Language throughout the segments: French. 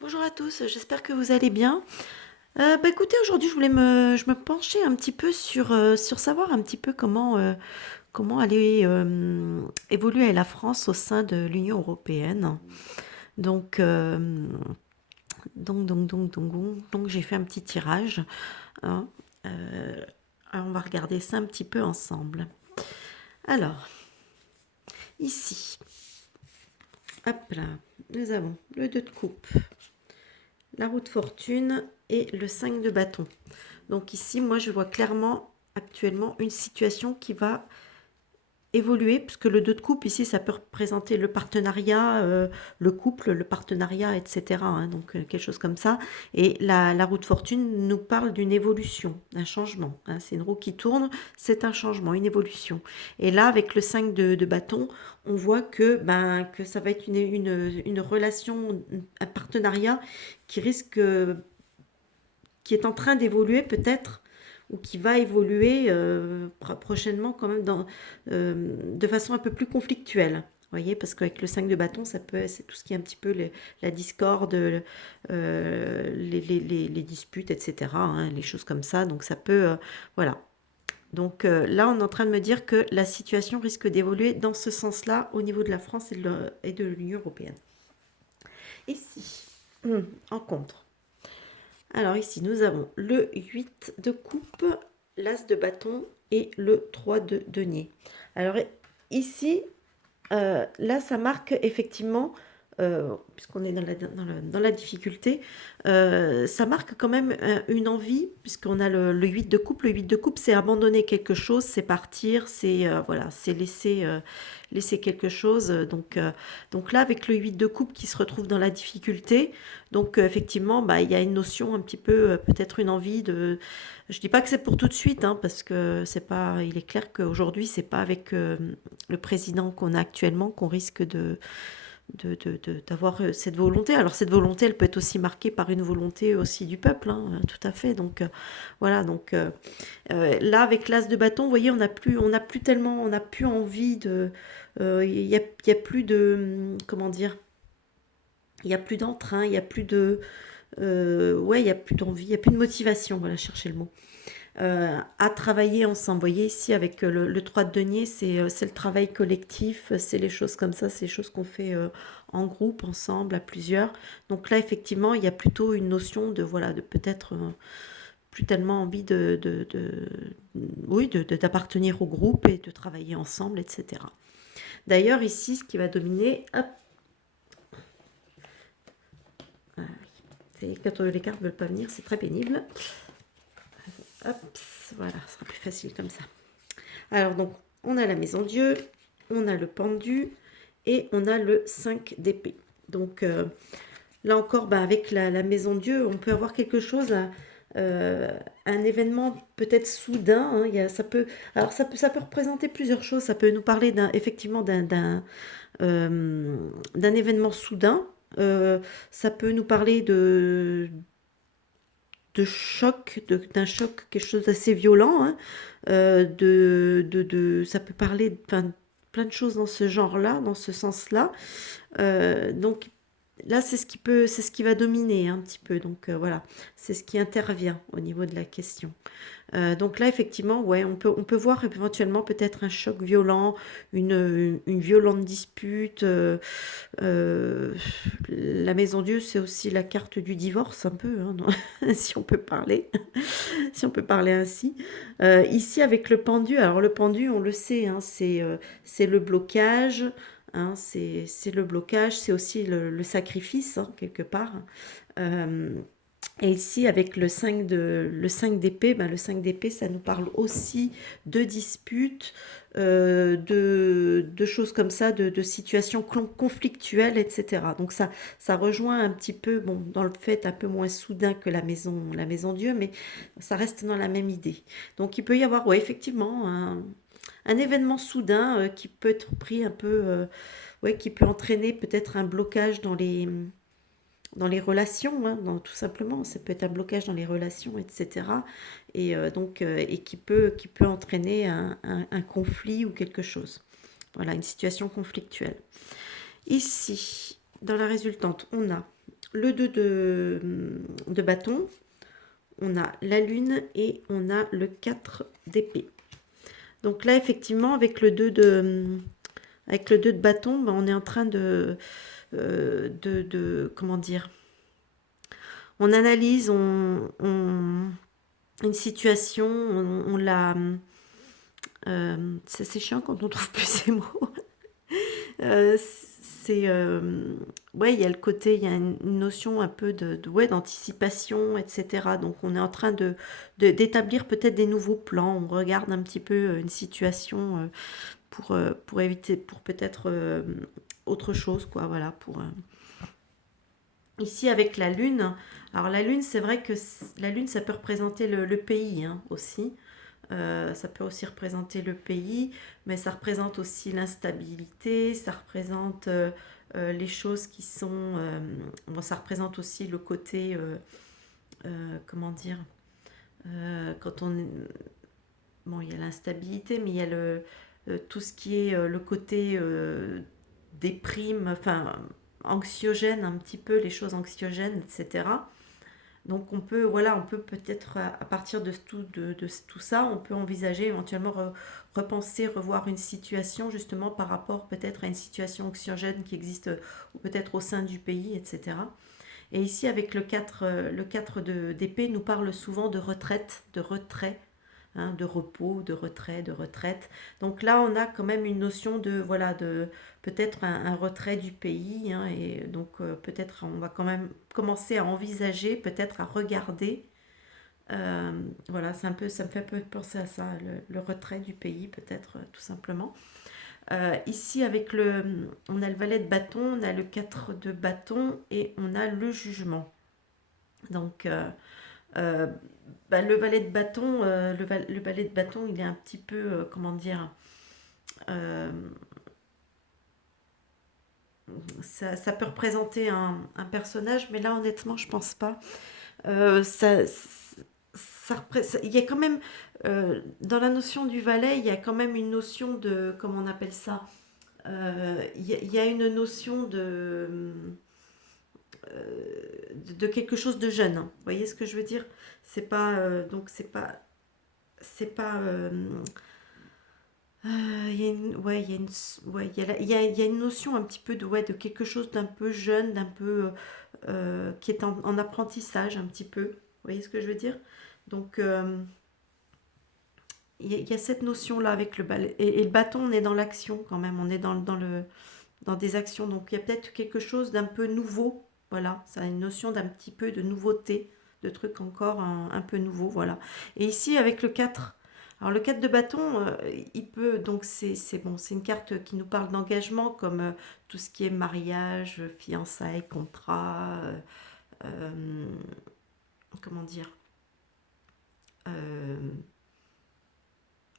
Bonjour à tous, j'espère que vous allez bien. Écoutez, aujourd'hui, je me penchais un petit peu sur savoir un petit peu comment allait évoluer la France au sein de l'Union européenne. Donc, euh, donc, j'ai fait un petit tirage, hein. Euh, alors, on va regarder ça un petit peu ensemble. Alors, ici, hop là, nous avons le 2 de coupe, la roue de fortune et le 5 de bâton. Donc ici, moi, je vois clairement actuellement une situation qui va évoluer, puisque le 2 de coupe, ici, ça peut représenter le partenariat, le couple, le partenariat, etc., hein, donc quelque chose comme ça. Et la roue de fortune nous parle d'une évolution, d'un changement, hein. C'est une roue qui tourne, c'est un changement, une évolution. Et là, avec le 5 de bâton, on voit que ça va être une relation, un partenariat qui risque qui est en train d'évoluer peut-être ou qui va évoluer prochainement quand même de façon un peu plus conflictuelle. Vous voyez, parce qu'avec le 5 de bâton, c'est tout ce qui est un petit peu la discorde, les disputes, etc., hein, les choses comme ça. Donc ça peut, voilà. Donc là, on est en train de me dire que la situation risque d'évoluer dans ce sens-là au niveau de la France et de l'Union européenne. Ici, en contre. Alors ici, nous avons le 8 de coupe, l'as de bâton et le 3 de denier. Alors ici, là, ça marque effectivement, puisqu'on est dans la difficulté, ça marque quand même une envie, puisqu'on a le 8 de coupe. Le 8 de coupe, c'est abandonner quelque chose, c'est partir, c'est voilà, c'est laisser quelque chose. Donc là, avec le 8 de coupe qui se retrouve dans la difficulté, donc effectivement, bah, il y a une notion un petit peu, peut-être une envie de... Je dis pas que c'est pour tout de suite, hein, parce que c'est pas, il est clair qu'aujourd'hui, c'est pas avec le président qu'on a actuellement qu'on risque d'avoir cette volonté. Alors cette volonté, elle peut être aussi marquée par une volonté aussi du peuple, hein, tout à fait. Donc voilà, là avec l'as de bâton, vous voyez, on n'a plus tellement, on n'a plus envie de, il y a plus de, comment dire, il n'y a plus d'entrain, il n'y a plus de, ouais, il n'y a plus d'envie, il n'y a plus de motivation, voilà, chercher le mot. À travailler ensemble. Vous voyez ici avec le 3 de denier, c'est le travail collectif, c'est les choses comme ça, c'est les choses qu'on fait en groupe, ensemble, à plusieurs. Donc là, effectivement, il y a plutôt une notion de, voilà, de peut-être plus tellement envie oui, d'appartenir au groupe et de travailler ensemble, etc. D'ailleurs, ici, ce qui va dominer, hop, quand les cartes ne veulent pas venir, c'est très pénible. Hop, voilà, ce sera plus facile comme ça. Alors donc, on a la maison Dieu, on a le pendu et on a le 5 d'épée. Donc là encore, bah, avec la maison Dieu, on peut avoir quelque chose, un événement peut-être soudain, hein. Alors ça peut représenter plusieurs choses. Ça peut nous parler effectivement d'un événement soudain. Ça peut nous parler de choc, d'un choc, quelque chose d'assez violent, hein. Ça peut parler plein de choses dans ce genre-là, dans ce sens-là. Donc là, c'est ce qui va dominer un petit peu. Donc voilà, c'est ce qui intervient au niveau de la question. Donc là, effectivement, ouais, on peut voir éventuellement peut-être un choc violent, une violente dispute. La maison Dieu, c'est aussi la carte du divorce, un peu, hein, si on peut parler, si on peut parler ainsi. Ici, avec le pendu, alors le pendu, on le sait, hein, c'est le blocage. Hein, c'est le blocage, c'est aussi le sacrifice, hein, quelque part. Euh, et ici, avec le 5 d'épée, ben, le 5 d'épée, ça nous parle aussi de disputes, de choses comme ça, de situations conflictuelles, etc. Donc ça rejoint un petit peu, bon, dans le fait un peu moins soudain que la maison Dieu, mais ça reste dans la même idée. Donc il peut y avoir, ouais, effectivement, un événement soudain qui peut être pris un peu, ouais, qui peut entraîner peut-être un blocage dans les relations, hein, tout simplement. Ça peut être un blocage dans les relations, etc. Et qui peut entraîner un conflit ou quelque chose. Voilà, une situation conflictuelle. Ici, dans la résultante, on a le 2 de bâton, on a la lune et on a le 4 d'épée. Donc là, effectivement, avec le 2 de bâton, ben, on est en train comment dire, on analyse, une situation, on la... c'est chiant quand on trouve plus ces mots. C'est ouais, il y a le côté, il y a une notion un peu ouais, d'anticipation, etc. Donc on est en train d'établir peut-être des nouveaux plans. On regarde un petit peu une situation pour éviter, pour peut-être autre chose, quoi. Voilà, pour ici avec la lune. Alors la lune, c'est vrai que la lune, ça peut représenter le pays, hein, aussi. Ça peut aussi représenter le pays, mais ça représente aussi l'instabilité, ça représente les choses qui sont... bon, ça représente aussi le côté... comment dire, quand on... Bon, il y a l'instabilité, mais il y a tout ce qui est le côté déprime, enfin anxiogène un petit peu, les choses anxiogènes, etc. Donc on peut, voilà, on peut peut-être à partir de tout ça, on peut envisager éventuellement repenser, revoir une situation justement par rapport peut-être à une situation anxiogène qui existe peut-être au sein du pays, etc. Et ici avec le 4 d'épée nous parle souvent de retraite, de retrait, hein, de repos, de retrait, de retraite. Donc là, on a quand même une notion de, voilà, de peut-être un retrait du pays, hein, et donc peut-être on va quand même commencer à envisager, peut-être à regarder. Voilà, c'est un peu, ça me fait un peu penser à ça, le retrait du pays, peut-être tout simplement. Ici, avec on a le valet de bâton, on a le 4 de bâton et on a le jugement. Donc, euh, bah, le valet de bâton, le valet de bâton, il est un petit peu, comment dire, euh, ça peut représenter un personnage, mais là, honnêtement, je pense pas. Il y a quand même, dans la notion du valet, il y a quand même une notion de, comment on appelle ça, il y a une notion de quelque chose de jeune, hein. Vous voyez ce que je veux dire? C'est pas, donc c'est pas, il y a une, ouais, il y a une, ouais, il y a une notion un petit peu de, ouais, de quelque chose d'un peu jeune, d'un peu, qui est en apprentissage un petit peu. Vous voyez ce que je veux dire? Donc, il y a cette notion-là avec le balai. Et le bâton, on est dans l'action quand même, on est dans des actions. Donc, il y a peut-être quelque chose d'un peu nouveau. Voilà, ça a une notion d'un petit peu de nouveauté, de trucs encore un peu nouveau. Voilà. Et ici, avec le 4. Alors, le 4 de bâton, il peut. Donc, c'est bon, c'est une carte qui nous parle d'engagement, comme tout ce qui est mariage, fiançailles, contrat. Euh, comment dire, euh,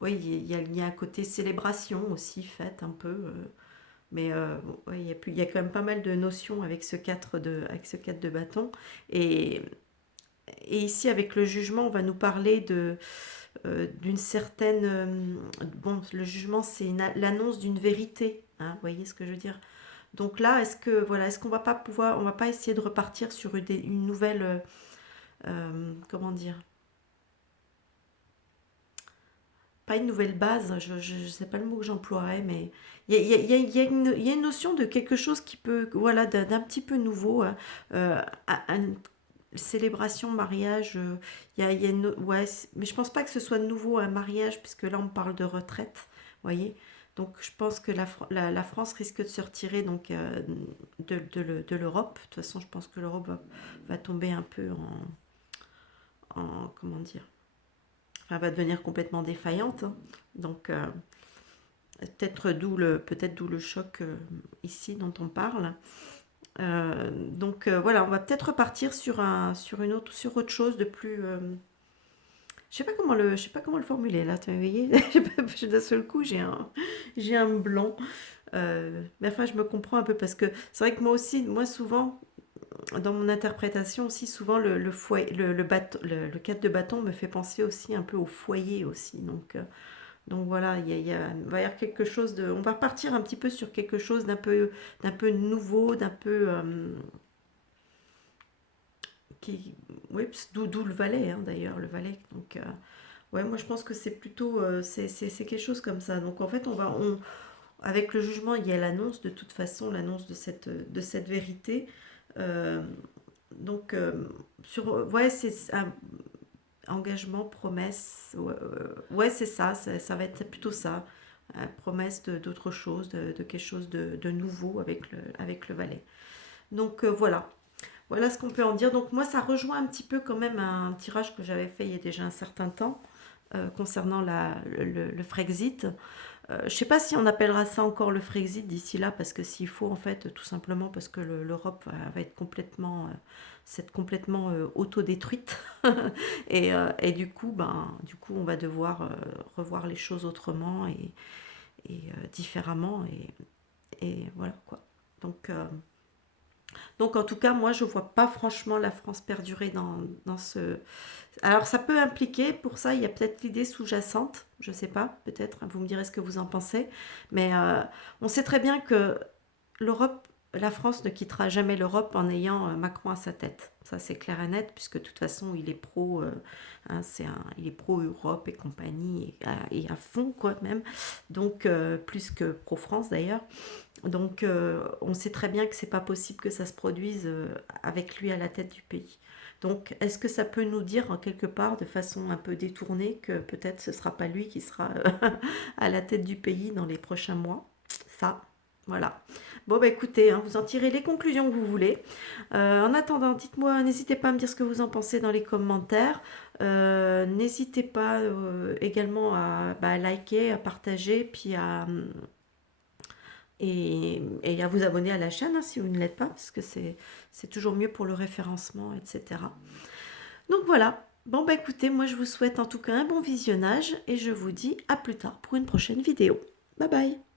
oui, il y a un côté célébration aussi, fête un peu. Mais bon, ouais, il y a quand même pas mal de notions avec ce 4 de bâton. Et, et ici, avec le jugement, on va nous parler d'une certaine... bon, le jugement, c'est l'annonce d'une vérité, hein, vous voyez ce que je veux dire? Donc là, est-ce qu'on va pas pouvoir, on va pas essayer de repartir sur une nouvelle... comment dire? Pas une nouvelle base, je ne sais pas le mot que j'emploierais, mais il y a une notion de quelque chose qui peut, voilà, d'un petit peu nouveau, hein. Une célébration, mariage, il y a ouais, mais je pense pas que ce soit nouveau un mariage, puisque là on parle de retraite, vous voyez. Donc je pense que la France risque de se retirer donc, de l'Europe. De toute façon, je pense que l'Europe va tomber un peu comment dire, enfin, va devenir complètement défaillante, hein. Donc, peut-être d'où le choc ici dont on parle. Donc voilà, on va peut-être repartir sur autre chose de plus. Je sais pas comment le formuler là. Vous voyez, d'un seul coup j'ai un blanc. Mais enfin, je me comprends un peu parce que c'est vrai que moi aussi, moi souvent, dans mon interprétation aussi, souvent foyer, le 4 de bâton me fait penser aussi un peu au foyer aussi. Donc voilà, il va y avoir quelque chose de... On va partir un petit peu sur quelque chose d'un peu nouveau, d'un peu... qui oui, d'où le valet, hein, d'ailleurs, le valet. Donc, ouais, moi je pense que c'est plutôt, c'est quelque chose comme ça. Donc en fait, avec le jugement, il y a l'annonce, de toute façon, l'annonce de cette vérité. Euh, donc, ouais, c'est un engagement, promesse. Ouais, ouais, c'est ça, ça va être plutôt ça. Promesse d'autre chose, de quelque chose de nouveau avec le valet. Donc, voilà. Voilà ce qu'on peut en dire. Donc moi, ça rejoint un petit peu quand même un tirage que j'avais fait il y a déjà un certain temps concernant le Frexit. Je ne sais pas si on appellera ça encore le Frexit d'ici là, parce que s'il faut, en fait, tout simplement parce que l'Europe va être complètement autodétruite. Et du coup, on va devoir revoir les choses autrement et différemment. Et voilà quoi. Donc, donc en tout cas, moi, je vois pas franchement la France perdurer dans ce... Alors ça peut impliquer, pour ça, il y a peut-être l'idée sous-jacente, je sais pas, peut-être, vous me direz ce que vous en pensez, mais on sait très bien que l'Europe, la France ne quittera jamais l'Europe en ayant Macron à sa tête. Ça c'est clair et net, puisque de toute façon il est pro, hein, il est pro-Europe et compagnie, et à fond quoi même, donc plus que pro-France d'ailleurs. Donc, on sait très bien que c'est pas possible que ça se produise avec lui à la tête du pays. Donc, est-ce que ça peut nous dire quelque part, de façon un peu détournée, que peut-être ce sera pas lui qui sera à la tête du pays dans les prochains mois? Ça, voilà. Bon, bah écoutez, hein, vous en tirez les conclusions que vous voulez. En attendant, dites-moi, n'hésitez pas à me dire ce que vous en pensez dans les commentaires. N'hésitez pas également à liker, à partager, puis et à vous abonner à la chaîne hein, si vous ne l'êtes pas, parce que c'est toujours mieux pour le référencement, etc. Donc voilà. Bon bah écoutez, moi je vous souhaite en tout cas un bon visionnage et je vous dis à plus tard pour une prochaine vidéo. Bye bye.